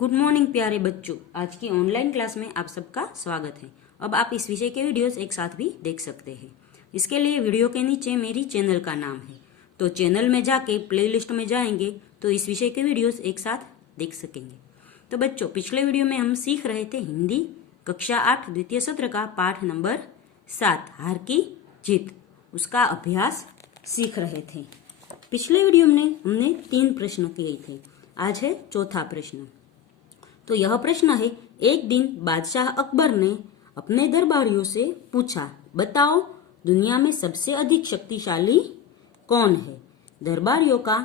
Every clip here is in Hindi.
गुड मॉर्निंग प्यारे बच्चों। आज की ऑनलाइन क्लास में आप सबका स्वागत है। अब आप इस विषय के वीडियोस एक साथ भी देख सकते हैं। इसके लिए वीडियो के नीचे मेरी चैनल का नाम है, तो चैनल में जाके प्लेलिस्ट में जाएंगे तो इस विषय के वीडियोस एक साथ देख सकेंगे। तो बच्चों, पिछले वीडियो में हम सीख रहे थे हिंदी कक्षा 8 द्वितीय सत्र का पाठ नंबर 7 हार की जीत, उसका अभ्यास सीख रहे थे। पिछले वीडियो में हमने 3 प्रश्न किए थे। आज है चौथा प्रश्न। तो यह प्रश्न है, एक दिन बादशाह अकबर ने अपने दरबारियों से पूछा, बताओ दुनिया में सबसे अधिक शक्तिशाली कौन है। दरबारियों का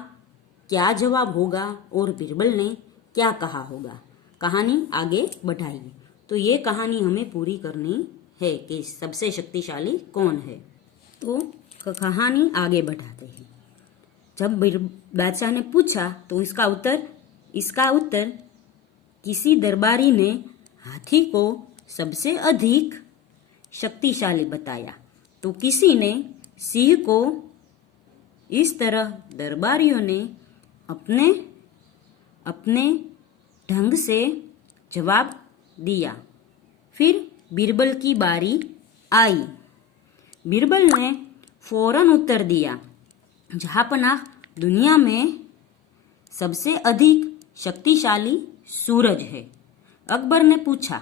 क्या जवाब होगा और बीरबल ने क्या कहा होगा। कहानी आगे बढ़ाइए। तो ये कहानी हमें पूरी करनी है कि सबसे शक्तिशाली कौन है। तो कहानी आगे बढ़ाते हैं। जब बादशाह ने पूछा तो इसका उत्तर किसी दरबारी ने हाथी को सबसे अधिक शक्तिशाली बताया, तो किसी ने सिंह को। इस तरह दरबारियों ने अपने अपने ढंग से जवाब दिया। फिर बीरबल की बारी आई। बीरबल ने फौरन उत्तर दिया, जहांपनाह दुनिया में सबसे अधिक शक्तिशाली सूरज है। अकबर ने पूछा,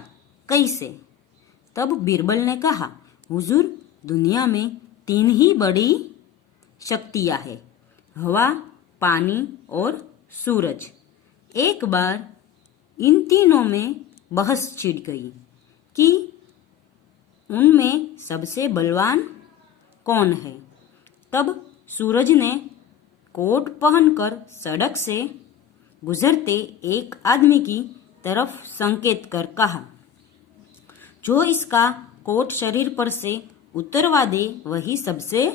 कैसे। तब बीरबल ने कहा, हुजूर, दुनिया में 3 ही बड़ी शक्तियां हैं, हवा, पानी और सूरज। एक बार इन तीनों में बहस छिड़ गई कि उनमें सबसे बलवान कौन है। तब सूरज ने कोट पहनकर सड़क से गुजरते एक आदमी की तरफ संकेत कर कहा, जो इसका कोट शरीर पर से उतरवा दे वही सबसे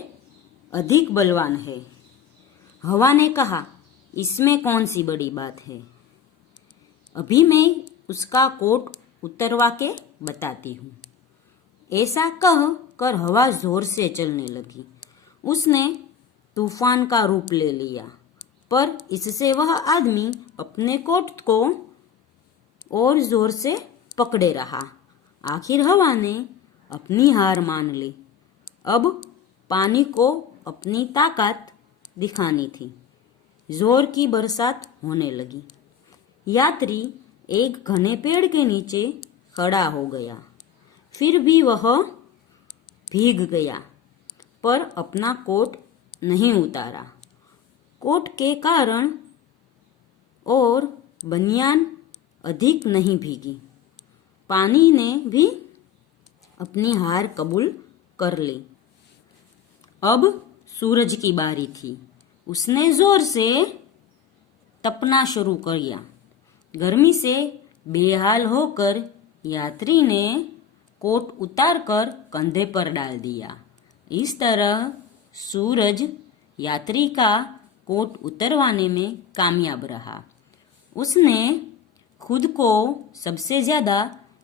अधिक बलवान है। हवा ने कहा, इसमें कौन सी बड़ी बात है, अभी मैं उसका कोट उतरवा के बताती हूँ। ऐसा कह कर हवा जोर से चलने लगी। उसने तूफान का रूप ले लिया, पर इससे वह आदमी अपने कोट को और जोर से पकड़े रहा। आखिर हवा ने अपनी हार मान ली। अब पानी को अपनी ताकत दिखानी थी। जोर की बरसात होने लगी। यात्री एक घने पेड़ के नीचे खड़ा हो गया। फिर भी वह भीग गया, पर अपना कोट नहीं उतारा। कोट के कारण और बनियान अधिक नहीं भीगी। पानी ने भी अपनी हार कबूल कर ली। अब सूरज की बारी थी। उसने जोर से तपना शुरू किया। गर्मी से बेहाल होकर यात्री ने कोट उतारकर कंधे पर डाल दिया। इस तरह सूरज यात्री का कोट उतरवाने में कामयाब रहा। उसने खुद को सबसे ज्यादा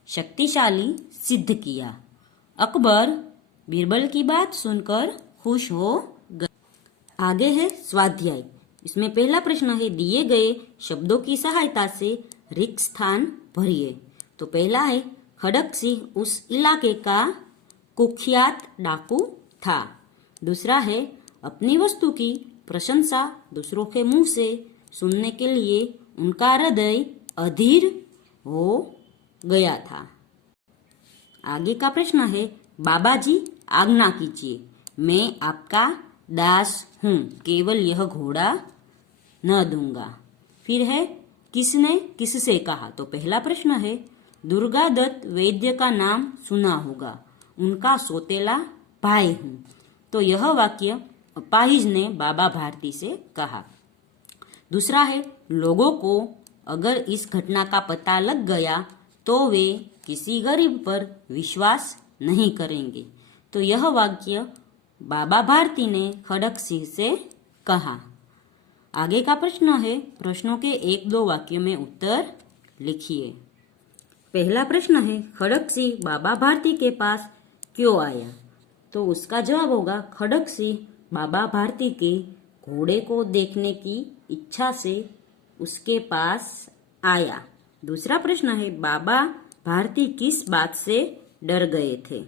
शक्तिशाली सिद्ध किया। अकबर बीरबल की बात सुनकर खुश हो गया। आगे है स्वाध्याय। इसमें पहला प्रश्न है, दिए गए शब्दों की सहायता से रिक्त स्थान भरिए। तो पहला है, खड़क सिंह उस इलाके का कुख्यात डाकू था। दूसरा है, अपनी वस्तु की प्रशंसा दूसरों के मुंह से सुनने के लिए उनका हृदय अधीर हो गया था। आगे का प्रश्न है, बाबा जी आज्ञा कीजिए, मैं आपका दास हूँ, केवल यह घोड़ा न दूंगा। फिर है, किसने किससे कहा। तो पहला प्रश्न है, दुर्गा दत्त वैद्य का नाम सुना होगा, उनका सौतेला भाई हूँ। तो यह वाक्य अपाहिज ने बाबा भारती से कहा। दूसरा है, लोगों को अगर इस घटना का पता लग गया तो वे किसी गरीब पर विश्वास नहीं करेंगे। तो यह वाक्य बाबा भारती ने खड़क सिंह से कहा। आगे का प्रश्न है, प्रश्नों के 1-2 वाक्यों में उत्तर लिखिए। पहला प्रश्न है, खड़क सिंह बाबा भारती के पास क्यों आया। तो उसका जवाब होगा, खड़क सिंह बाबा भारती के घोड़े को देखने की इच्छा से उसके पास आया। दूसरा प्रश्न है बाबा भारती किस बात से डर गए थे?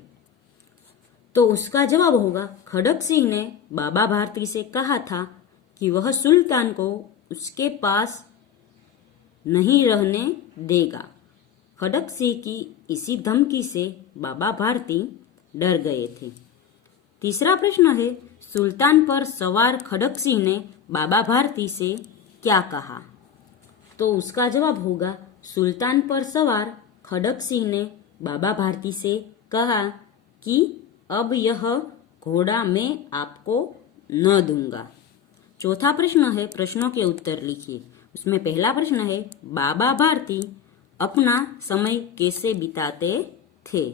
तो उसका जवाब होगा खड़क सिंह ने बाबा भारती से कहा था कि वह सुल्तान को उसके पास नहीं रहने देगा। खड़क सिंह की इसी धमकी से बाबा भारती डर गए थे। तीसरा प्रश्न है सुल्तान पर सवार खड़क सिंह ने बाबा भारती से क्या कहा? तो उसका जवाब होगा सुल्तान पर सवार खड़क सिंह ने बाबा भारती से कहा कि अब यह घोड़ा मैं आपको न दूंगा। चौथा प्रश्न है प्रश्नों के उत्तर लिखिए। उसमें पहला प्रश्न है बाबा भारती अपना समय कैसे बिताते थे?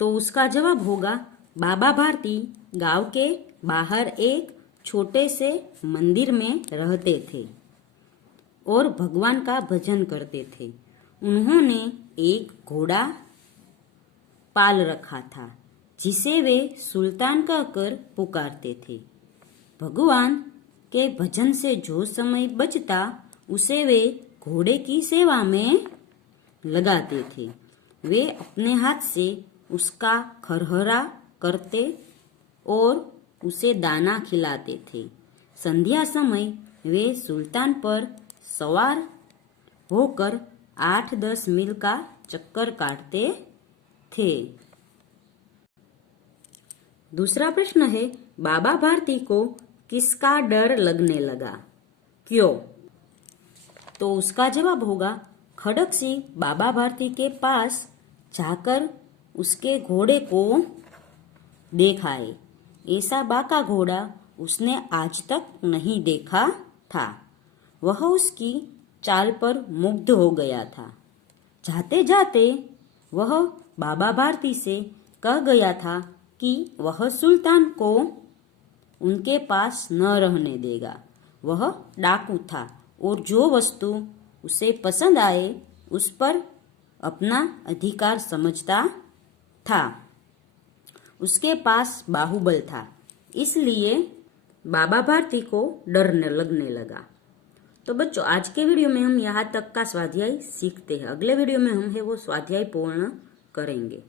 तो उसका जवाब होगा बाबा भारती गांव के बाहर एक छोटे से मंदिर में रहते थे और भगवान का भजन करते थे। उन्होंने एक घोड़ा पाल रखा था जिसे वे सुल्तान कहकर पुकारते थे। भगवान के भजन से जो समय बचता उसे वे घोड़े की सेवा में लगाते थे। वे अपने हाथ से उसका खरहरा करते और उसे दाना खिलाते थे। संध्या समय वे सुल्तान पर सवार होकर 8-10 मील का चक्कर काटते थे। दूसरा प्रश्न है बाबा भारती को किसका डर लगने लगा? क्यों? तो उसका जवाब होगा खड़क सिंह बाबा भारती के पास जाकर उसके घोड़े को देखाए। ऐसा बाका घोड़ा उसने आज तक नहीं देखा था। वह उसकी चाल पर मुग्ध हो गया था। जाते जाते वह बाबा भारती से कह गया था कि वह सुल्तान को उनके पास न रहने देगा। वह डाकू था और जो वस्तु उसे पसंद आए उस पर अपना अधिकार समझता था। उसके पास बाहुबल था, इसलिए बाबा भारती को डर लगने लगा। तो बच्चों आज के वीडियो में हम यहाँ तक का स्वाध्याय सीखते हैं। अगले वीडियो में हम है वो स्वाध्याय पूर्ण करेंगे।